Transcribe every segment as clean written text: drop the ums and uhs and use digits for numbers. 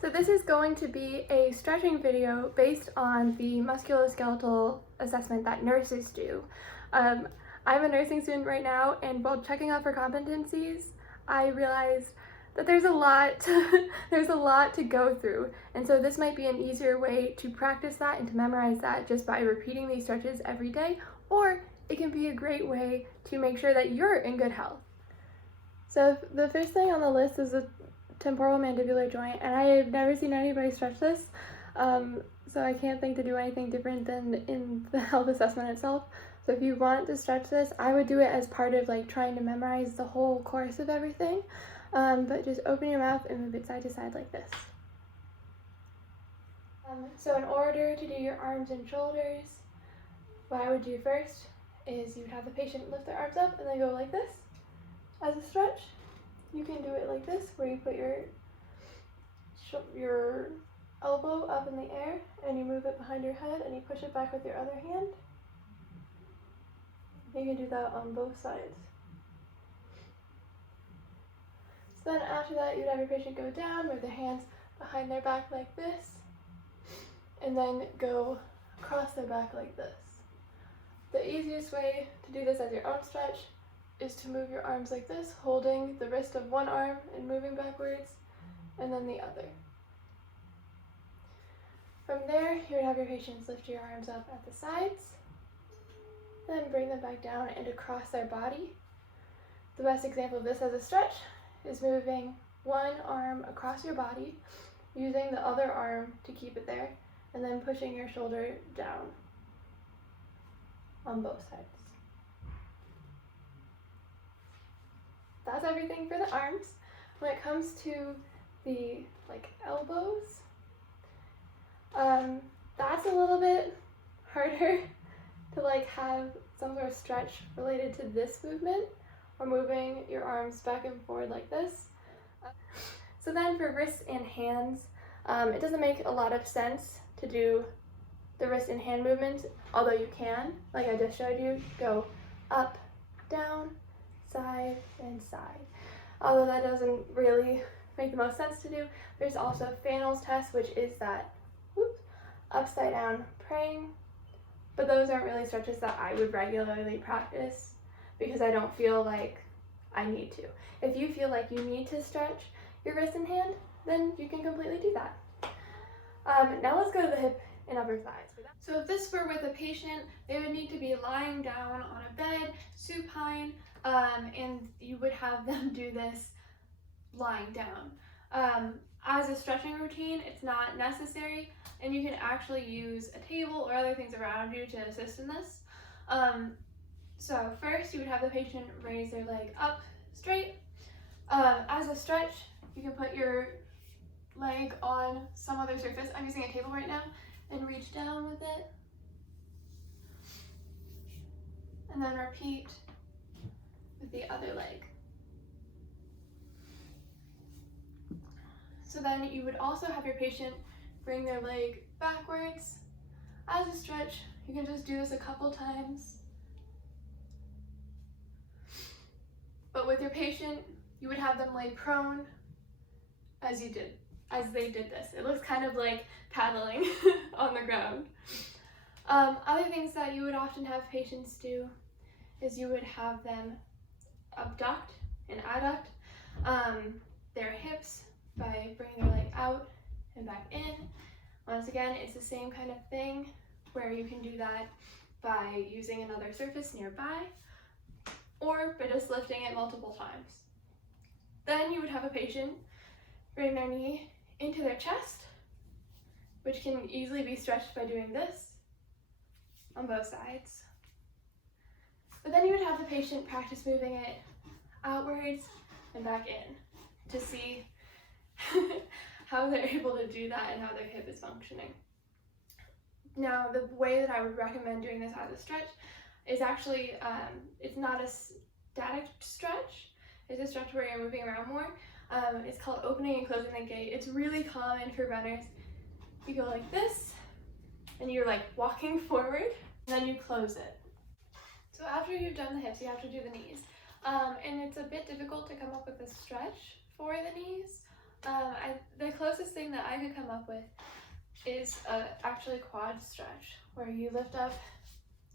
So this is going to be a stretching video based on the musculoskeletal assessment that nurses do. I'm a nursing student right now, and while checking out for competencies, I realized that there's a lot to go through, and so this might be an easier way to practice that and to memorize that just by repeating these stretches every day, or it can be a great way to make sure that you're in good health. So the first thing on the list is the temporal mandibular joint, and I have never seen anybody stretch this, so I can't think to do anything different than in the health assessment itself. So if you want to stretch this, I would do it as part of like trying to memorize the whole course of everything, but just open your mouth and move it side to side like this. So in order to do your arms and shoulders, what I would do first is you would have the patient lift their arms up and then go like this as a stretch. You can do it like this, where you put your elbow up in the air and you move it behind your head and you push it back with your other hand. You can do that on both sides. So then after that, you'd have your patient go down with their hands behind their back like this, and then go across their back like this. The easiest way to do this as your own stretch is to move your arms like this, holding the wrist of one arm and moving backwards, and then the other. From there, you would have your patients lift your arms up at the sides, then bring them back down and across their body. The best example of this as a stretch is moving one arm across your body, using the other arm to keep it there, and then pushing your shoulder down on both sides. That's everything for the arms. When it comes to the elbows, that's a little bit harder to have some sort of stretch related to this movement, or moving your arms back and forward like this. So then for wrists and hands, it doesn't make a lot of sense to do the wrist and hand movements, although you can, like I just showed you, go up, down, side, and side. Although that doesn't really make the most sense to do, there's also Fanel's test, which is that upside down praying, but those aren't really stretches that I would regularly practice because I don't feel like I need to. If you feel like you need to stretch your wrist and hand, then you can completely do that. Now let's go to the hip and upper thighs. So if this were with a patient, they would need to be lying down on a bed, supine, and you would have them do this lying down. As a stretching routine, it's not necessary, and you can actually use a table or other things around you to assist in this. So first, you would have the patient raise their leg up straight. As a stretch, you can put your leg on some other surface. I'm using a table right now, and reach down with it. And then repeat with the other leg. So then you would also have your patient bring their leg backwards. As a stretch, you can just do this a couple times. But with your patient, you would have them lay prone as they did this. It looks kind of like paddling on the ground. Other things that you would often have patients do is you would have them abduct and adduct their hips by bringing their leg out and back in. Once again, it's the same kind of thing where you can do that by using another surface nearby or by just lifting it multiple times. Then you would have a patient bring their knee into their chest, which can easily be stretched by doing this on both sides. But then you would have the patient practice moving it outwards and back in to see how they're able to do that and how their hip is functioning. Now, the way that I would recommend doing this as a stretch is actually, it's not a static stretch, it's a stretch where you're moving around more. It's called opening and closing the gait. It's really common for runners. You go like this, and you're walking forward, and then you close it. So after you've done the hips, you have to do the knees. And it's a bit difficult to come up with a stretch for the knees. The closest thing that I could come up with is actually quad stretch, where you lift up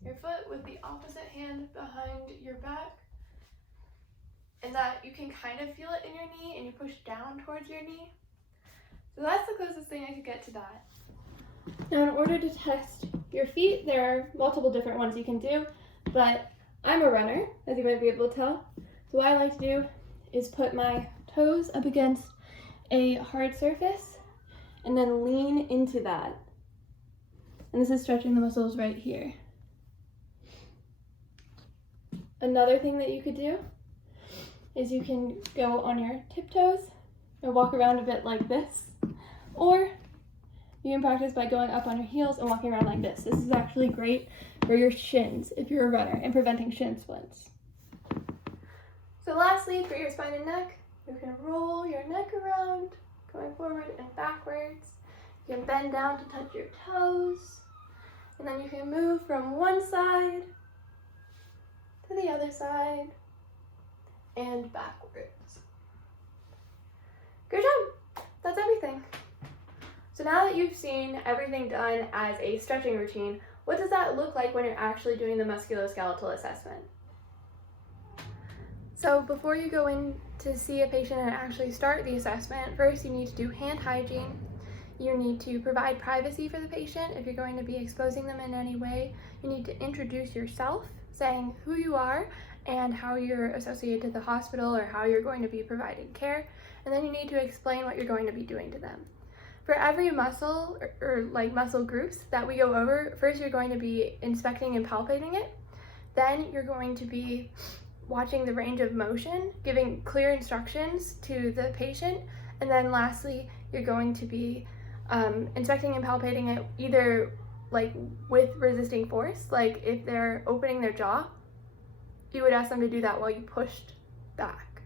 your foot with the opposite hand behind your back, and that you can kind of feel it in your knee, and you push down towards your knee. So that's the closest thing I could get to that. Now, in order to test your feet, there are multiple different ones you can do, but I'm a runner, as you might be able to tell. So what I like to do is put my toes up against a hard surface and then lean into that. And this is stretching the muscles right here. Another thing that you could do is you can go on your tiptoes and walk around a bit like this, or you can practice by going up on your heels and walking around like this. This is actually great for your shins if you're a runner and preventing shin splints. So lastly, for your spine and neck, you can roll your neck around, going forward and backwards. You can bend down to touch your toes, and then you can move from one side to the other side and backwards. Good job! That's everything. So now that you've seen everything done as a stretching routine, what does that look like when you're actually doing the musculoskeletal assessment? So before you go in to see a patient and actually start the assessment, first you need to do hand hygiene. You need to provide privacy for the patient if you're going to be exposing them in any way. You need to introduce yourself, saying who you are and how you're associated to the hospital or how you're going to be providing care. And then you need to explain what you're going to be doing to them. For every muscle or like muscle groups that we go over, first you're going to be inspecting and palpating it. Then you're going to be watching the range of motion, giving clear instructions to the patient. And then lastly, you're going to be inspecting and palpating it either like with resisting force, like if they're opening their jaw, you would ask them to do that while you pushed back.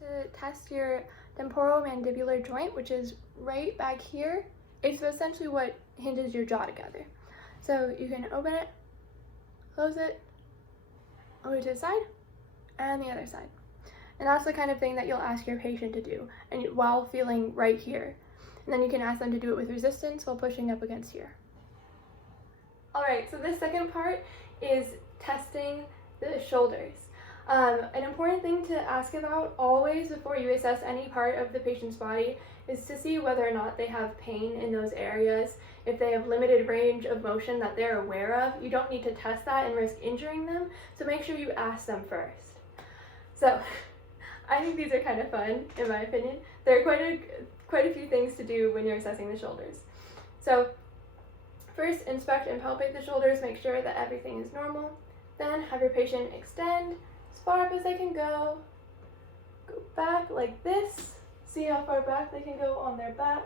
To test your temporomandibular joint, which is right back here, it's essentially what hinges your jaw together. So you can open it, close it, over to the side, and the other side. And that's the kind of thing that you'll ask your patient to do, and while feeling right here. And then you can ask them to do it with resistance while pushing up against here. All right, so this second part is testing the shoulders. An important thing to ask about always before you assess any part of the patient's body is to see whether or not they have pain in those areas. If they have limited range of motion that they're aware of, you don't need to test that and risk injuring them, so make sure you ask them first. So, I think these are kind of fun, in my opinion. There are quite a few things to do when you're assessing the shoulders. So, first, inspect and palpate the shoulders, make sure that everything is normal. Then have your patient extend as far up as they can go back like this, see how far back they can go on their back,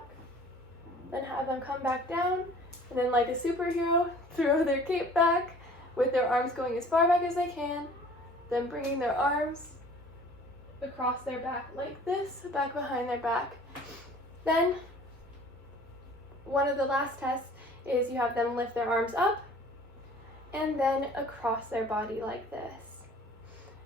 then have them come back down, and then like a superhero, throw their cape back with their arms going as far back as they can, then bringing their arms across their back like this, back behind their back. Then, one of the last tests is you have them lift their arms up, and then across their body like this.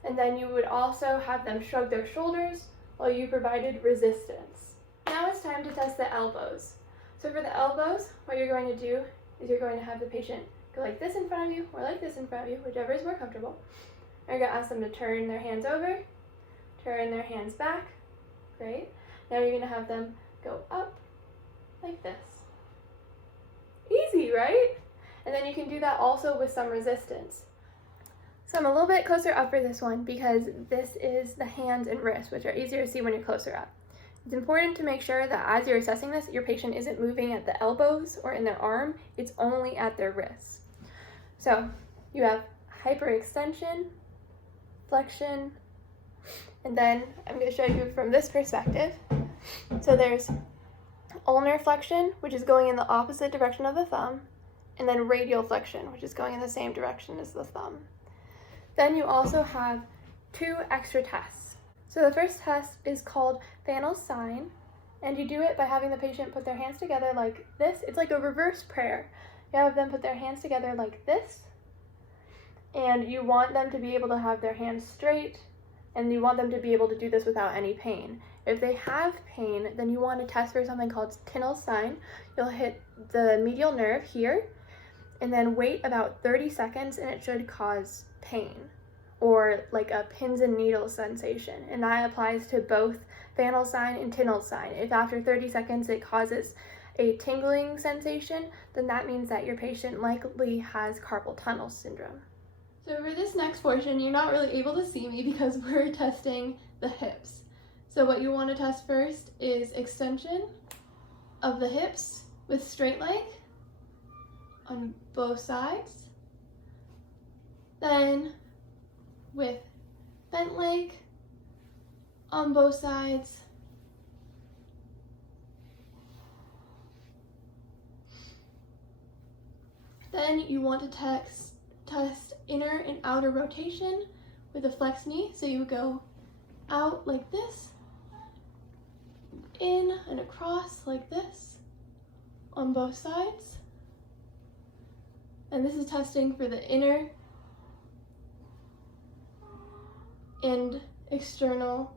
And then you would also have them shrug their shoulders while you provided resistance. Now it's time to test the elbows. So for the elbows, what you're going to do is you're going to have the patient go like this in front of you or like this in front of you, whichever is more comfortable. And you're going to ask them to turn their hands over, turn their hands back. Great. Now you're going to have them go up like this. Easy, right? And then you can do that also with some resistance. So I'm a little bit closer up for this one because this is the hands and wrists, which are easier to see when you're closer up. It's important to make sure that as you're assessing this, your patient isn't moving at the elbows or in their arm, it's only at their wrists. So you have hyperextension, flexion, and then I'm going to show you from this perspective. So there's ulnar flexion, which is going in the opposite direction of the thumb, and then radial flexion, which is going in the same direction as the thumb. Then you also have two extra tests. So the first test is called Fanel's sign, and you do it by having the patient put their hands together like this. It's like a reverse prayer. You have them put their hands together like this, and you want them to be able to have their hands straight and you want them to be able to do this without any pain. If they have pain, then you want to test for something called Tinel's sign. You'll hit the medial nerve here, and then wait about 30 seconds, and it should cause pain, or like a pins and needles sensation. And that applies to both Fanel's sign and Tinel's sign. If after 30 seconds it causes a tingling sensation, then that means that your patient likely has carpal tunnel syndrome. So for this next portion, you're not really able to see me because we're testing the hips. So what you want to test first is extension of the hips with straight leg on both sides. Then with bent leg on both sides. Then you want to test inner and outer rotation with a flex knee. So you go out like this, in and across like this on both sides. And this is testing for the inner and external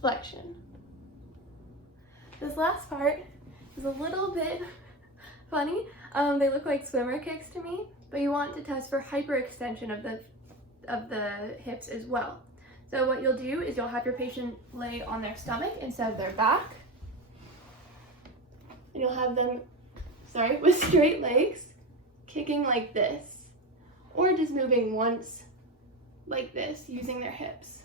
flexion. This last part is a little bit funny. They look like swimmer kicks to me, but you want to test for hyperextension of the hips as well. So what you'll do is you'll have your patient lay on their stomach instead of their back. And you'll have them, with straight legs, kicking like this, or just moving once like this, using their hips.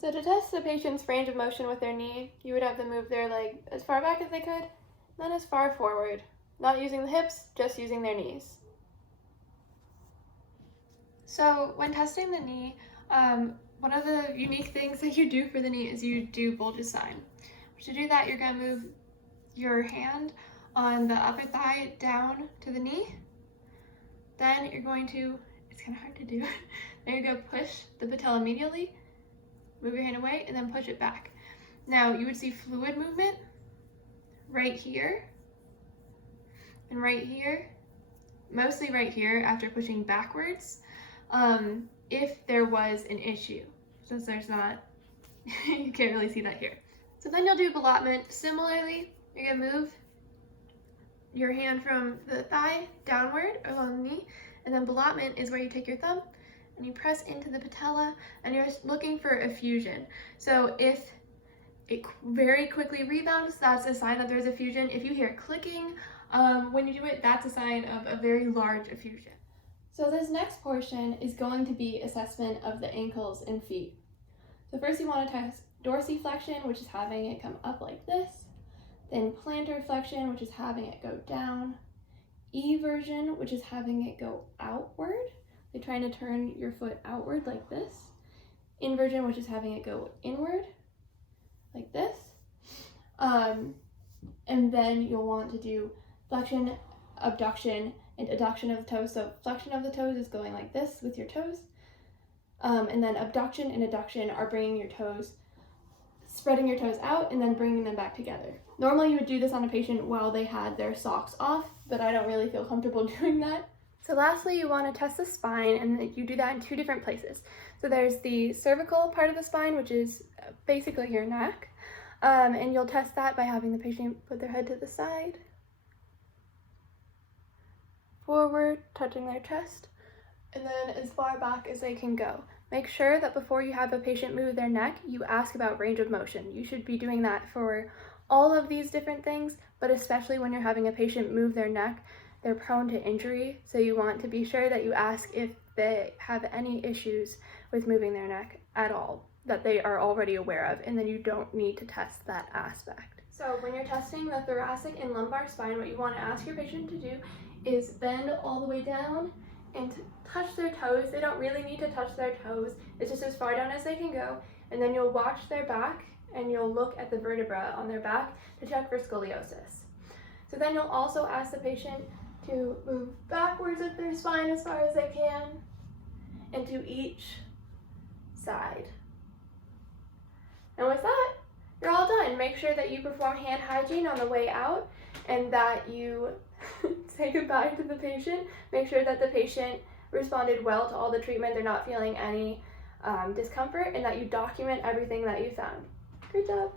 So to test the patient's range of motion with their knee, you would have them move their leg as far back as they could, then as far forward. Not using the hips, just using their knees. So when testing the knee, one of the unique things that you do for the knee is you do Bulge's sign. To do that, you're going to move your hand on the upper thigh down to the knee. Then you're going to, it's kind of hard to do, then you're going to push the patella medially, move your hand away, and then push it back. Now you would see fluid movement right here and right here, mostly right here after pushing backwards, if there was an issue. Since there's not, you can't really see that here. So then you'll do ballottement. Similarly, you're gonna move your hand from the thigh downward along the knee, and then ballottement is where you take your thumb and you press into the patella, and you're looking for a fusion. So if it very quickly rebounds, that's a sign that there's a fusion. If you hear clicking when you do it, that's a sign of a very large effusion. So this next portion is going to be assessment of the ankles and feet. So first you want to test dorsiflexion, which is having it come up like this, then plantar flexion, which is having it go down, eversion, which is having it go outward, like trying to turn your foot outward like this, inversion, which is having it go inward like this, and then you'll want to do flexion, abduction, and adduction of the toes. So flexion of the toes is going like this with your toes, and then abduction and adduction are bringing your toes, spreading your toes out and then bringing them back together. Normally you would do this on a patient while they had their socks off, but I don't really feel comfortable doing that. So lastly, you want to test the spine, and you do that in two different places. So there's the cervical part of the spine, which is basically your neck, and you'll test that by having the patient put their head to the side, forward, touching their chest, and then as far back as they can go. Make sure that before you have a patient move their neck, you ask about range of motion. You should be doing that for all of these different things, but especially when you're having a patient move their neck, they're prone to injury, so you want to be sure that you ask if they have any issues with moving their neck at all that they are already aware of, and then you don't need to test that aspect. So when you're testing the thoracic and lumbar spine, what you want to ask your patient to do is bend all the way down and touch their toes. They don't really need to touch their toes. It's just as far down as they can go. And then you'll watch their back and you'll look at the vertebra on their back to check for scoliosis. So then you'll also ask the patient to move backwards with their spine as far as they can and to each side. And with that, you're all done. Make sure that you perform hand hygiene on the way out and that you say goodbye to the patient. Make sure that the patient responded well to all the treatment. They're not feeling any discomfort, and that you document everything that you found. Great job!